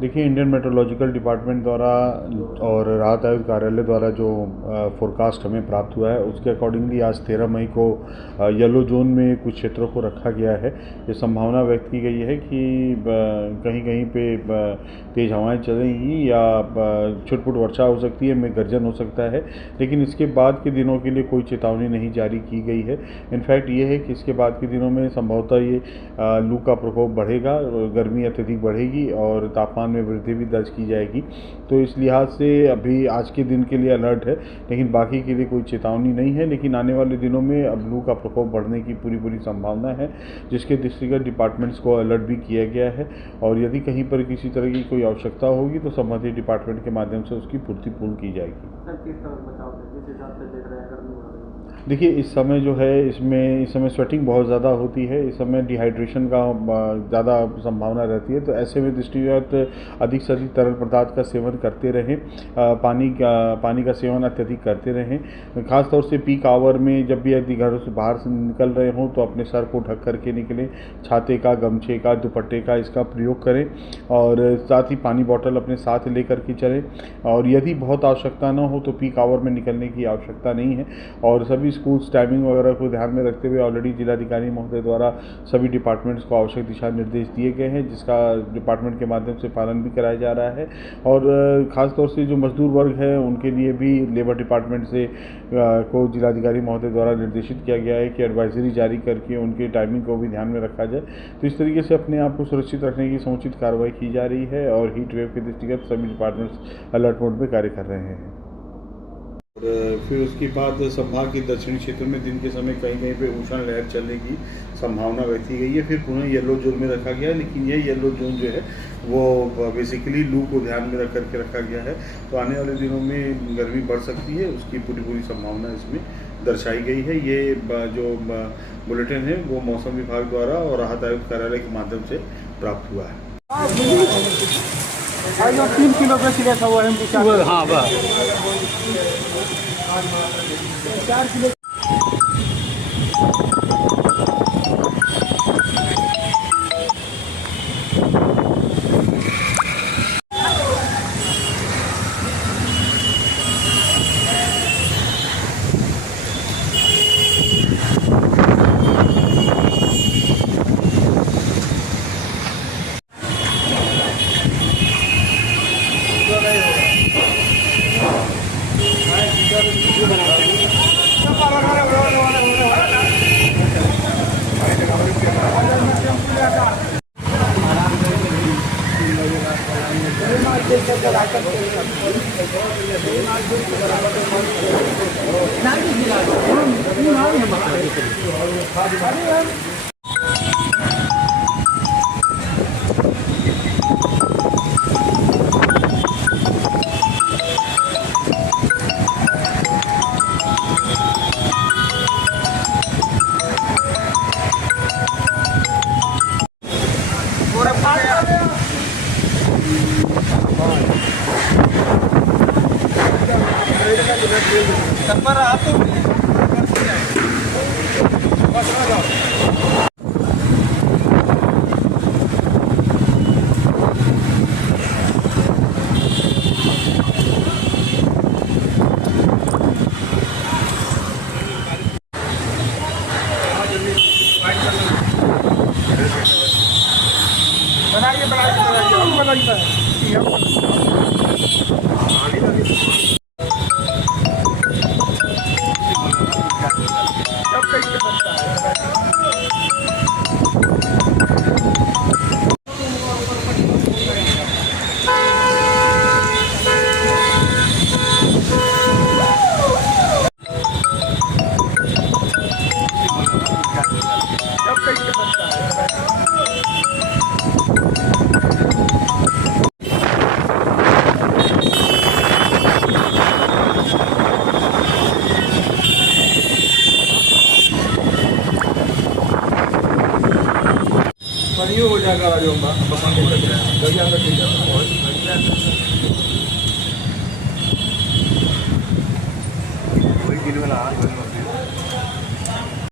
देखिए, Indian meteorological department द्वारा और राहत आयुक्त कार्यालय द्वारा जो फोरकास्ट हमें प्राप्त हुआ है उसके अकॉर्डिंगली आज 13 मई को येलो जोन में कुछ क्षेत्रों को रखा गया है। ये संभावना व्यक्त की गई है कि कहीं कहीं पे तेज़ हवाएं चलेंगी या छुटपुट वर्षा हो सकती है, में गर्जन हो सकता है, लेकिन इसके बाद के दिनों के लिए कोई चेतावनी नहीं जारी की गई है। इनफैक्ट ये है कि इसके बाद के दिनों में संभवतः ये लू का प्रकोप बढ़ेगा, गर्मी अत्यधिक बढ़ेगी और तापमान में वृद्धि भी दर्ज की जाएगी। तो इस लिहाज से अभी आज के दिन के लिए अलर्ट है, लेकिन बाकी के लिए कोई चेतावनी नहीं है। लेकिन आने वाले दिनों में अब लू का प्रकोप बढ़ने की पूरी संभावना है, जिसके दृष्टिगत डिपार्टमेंट्स को अलर्ट भी किया गया है और यदि कहीं पर किसी तरह की कोई आवश्यकता होगी तो संबंधित डिपार्टमेंट के माध्यम से उसकी पूर्ति पूर्ण की जाएगी। देखिए, इस समय जो है इस समय स्वेटिंग बहुत ज़्यादा होती है, इस समय डिहाइड्रेशन का ज़्यादा संभावना रहती है। तो ऐसे में दृष्टिगत अधिक से अधिक तरल पदार्थ का सेवन करते रहें, पानी का सेवन अत्यधिक करते रहें। ख़ासतौर से पीक आवर में जब भी यदि घरों से बाहर से निकल रहे हों तो अपने सर को ढक करके निकलें। छाते का, गमछे का, दुपट्टे का इसका प्रयोग करें और साथ ही पानी बॉटल अपने साथ लेकर के चलें। और यदि बहुत आवश्यकता न हो तो पीक आवर में निकलने की आवश्यकता नहीं है। और सभी स्कूल्स टाइमिंग वगैरह को ध्यान में रखते हुए ऑलरेडी जिलाधिकारी महोदय द्वारा सभी डिपार्टमेंट्स को आवश्यक दिशा निर्देश दिए गए हैं, जिसका डिपार्टमेंट के माध्यम से पालन भी कराया जा रहा है। और ख़ासतौर से जो मजदूर वर्ग है उनके लिए भी लेबर डिपार्टमेंट से को जिलाधिकारी महोदय द्वारा निर्देशित किया गया है कि एडवाइजरी जारी करके उनके टाइमिंग को भी ध्यान में रखा जाए। तो इस तरीके से अपने आप को सुरक्षित रखने की समुचित कार्रवाई की जा रही है और हीट वेव के दृष्टिगत सभी डिपार्टमेंट्स अलर्ट मोड में कार्य कर रहे हैं। और फिर उसके बाद संभाग के दक्षिणी क्षेत्र में दिन के समय कहीं कहीं पे उष्ण लहर चलने की संभावना व्यक्त की गई है। फिर पुनः येलो जोन में रखा गया है, लेकिन ये येलो जोन जो है वो बेसिकली लू को ध्यान में रख करके रखा गया है। तो आने वाले दिनों में गर्मी बढ़ सकती है, उसकी पूरी संभावना इसमें दर्शाई गई है। ये जो बुलेटिन है वो मौसम विभाग द्वारा और राहत आयुक्त कार्यालय के माध्यम से प्राप्त हुआ है। 3 किलो बेच गया था वो हम। हाँ, बस 4 किलो। हो जाएगा जो